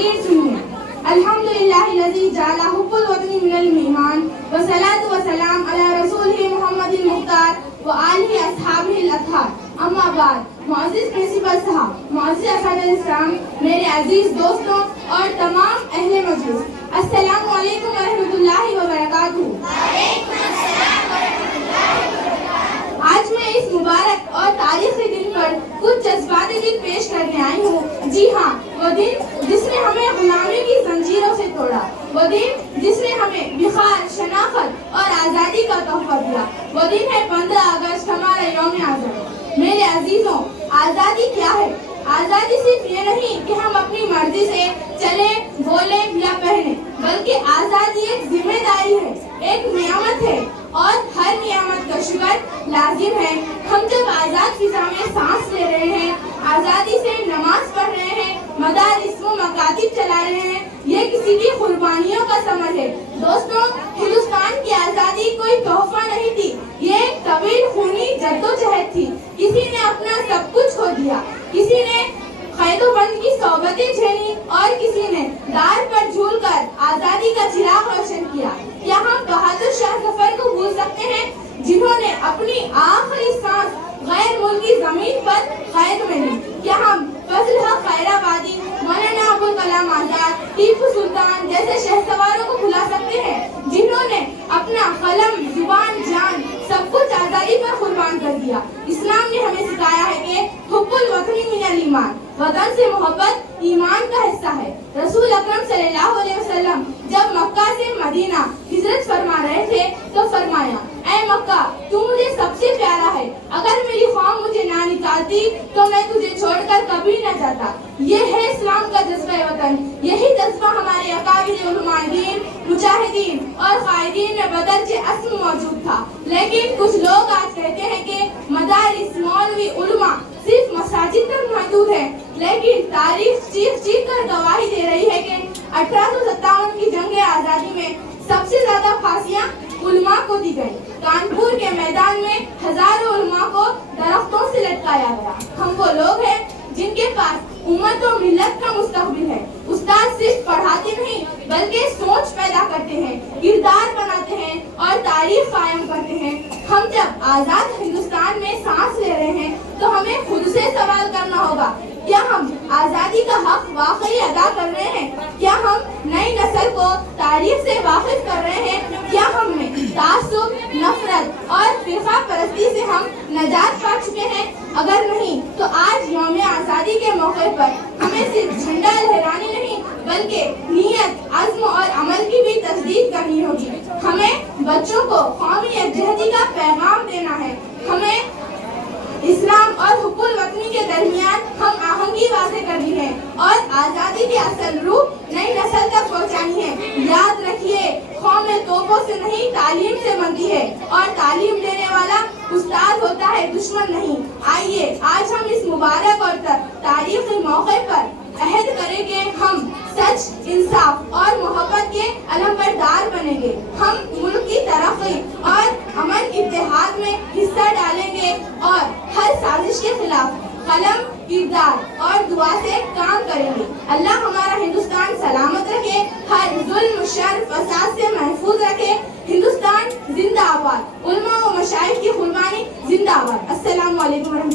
तकरीर सुनिए। अल्हम्दुलिल्लाहिल्लज़ी जअला हुब्बुल वतनी मिनल ईमान व सलातु व सलाम अला रसूलिहि मुहम्मदिल मुख्तार व आलिहि अस्हाबिहिल अत्हार। अम्मा बाद, मुअज़्ज़िज़ प्रिंसिपल साहब, मुअज़्ज़िज़ असातिज़ाए इस्लाम, मेरे अजीज दोस्तों और तमाम अहले मजलिस, अस्सलामु अलैकुम व रहमतुल्लाहि व बरकातुहू। आज मैं इस मुबारक और तारीखी दिन पर कुछ जज्बाती दिन पेश करने आई हूँ। जी हाँ, वो दिन जिसने हमें गुलामी की जंजीरों से तोड़ा, वो दिन जिसने हमें बिखार, शनाख्त और आज़ादी का तोहफा दिया। वो दिन है 15 अगस्त, हमारा यौम आज़ादी। मेरे अजीजों, आज़ादी क्या है? आज़ादी सिर्फ ये नहीं कि हम अपनी मर्जी से चले, बोले या पहने, बल्कि आज़ादी एक जिम्मेदारी है, एक नियामत है और हर नियामत का शुक्र लाजिम है। हम जब आज़ाद फिजा में सांस ले रहे हैं, आज़ादी से नमाज पढ़ रहे हैं, मदारिस व मकातिब चला रहे हैं, ये किसी की कुर्बानियों का समर है। दोस्तों, हिंदुस्तान की आज़ादी कोई तोहफा नहीं थी, ये तवील खूनी जद्दोजहद थी। किसी ने अपना सब कुछ खो दिया, किसी ने कैदोबंद की सोबतें झेली और किसी ने दार पर झूलकर आज़ादी का चिराग रोशन किया। क्या हम बहादुर शाह जफर को भूल सकते हैं, जिन्होंने अपनी आखिरी सांस गैर मुल्की जमीन पर कैद में ली? क्या हम फजल हक खैराबादी, मौलाना अबुल कलाम आजाद, टीपू सुल्तान जैसे शहसवारों को भुला सकते हैं, जिन्होंने अपना कलम, जुबान, जान सब कुछ आज़ादी पर कुर्बान कर दिया? इस्लाम ने हमें सिखाया है कि हुब्बुल वतनी मिनल ईमान, वतन से मोहब्बत ईमान का हिस्सा है। रसूल अकरम सल्लल्लाहु अलैहि वसल्लम जब मक्का से मदीना हिजरत फरमा रहे थे तो फरमाया, ऐ मक्का, तू मुझे सबसे प्यारा है, अगर मेरी कौम मुझे ना निकालती तो मैं तुझे छोड़कर कभी न जाता। ये है इस्लाम का जज्बा वतन। यही जज्बा हमारे अकाबिर उलमाए-दीन, मुजाहिदीन और कायदीन में बदर के अस्म मौजूद था। लेकिन कुछ लोग आज कहते हैं कि मदारिस, मौलवी, उलमा सिर्फ मसाजिद तक महदूद है, लेकिन तारीख चीख कर गवाही दे रही है कि 1857 की जंग आज़ादी में सबसे ज्यादा फांसियां उलमा को दी गई। कानपुर के मैदान में हजारों उलमा को दरख्तों से लटकाया गया। हम वो लोग हैं जिनके पास उम्मत और मिल्लत का मुस्तकबिल है। उस्ताद सिर्फ पढ़ाते नहीं बल्कि सोच पैदा करते हैं, किरदार बनाते हैं और तारीख कायम करते हैं। हम जब आजाद हिंदुस्तान में सांस ले रहे हैं तो हमें खुद से सवाल करना होगा, क्या हम आज़ादी का हक वाकई अदा कर रहे हैं? क्या हम नई नस्ल को तारीख से वाकिफ कर रहे हैं? क्या हम में तासुब, नफरत और फिरका परस्ती से हम नजात पा चुके हैं? अगर नहीं तो आज यौम आज़ादी के मौके पर हमें सिर्फ झंडा लहरानी नहीं बल्कि नीयत, अज़्म और अमल की भी तस्दीक करनी होगी। हमें बच्चों को कौमी यकजहती का पैगाम देना है। हमें इस्लाम और हुब्बुल वतनी के दरमियान हम आहंगी वाज़ेह करनी है और आज़ादी के असल रूप नई नस्ल तक पहुँचानी है। याद रखिए, कौमें तोपों से नहीं तालीम से बनती है और तालीम देने वाला उस्ताद होता है, दुश्मन नहीं। आइए आज हम इस मुबारक और तारीखी मौके पर अहद करें कि हम सच, इंसाफ और मोहब्बत के अलमबरदार बनेंगे। हम मुल्क की तरक्की और अमन इत्तेहाद में हिस्सा डालेंगे और हर साजिश के खिलाफ कलम, किरदार और दुआ से काम करेंगे। अल्लाह हमारा हिंदुस्तान सलामत रखे, हर जुल्म, शर, फसाद से महफूज रखे। हिंदुस्तान जिंदाबाद, उलमा व मशाइख की कुर्बानी जिंदाबाद। अस्सलामु अलैकुम।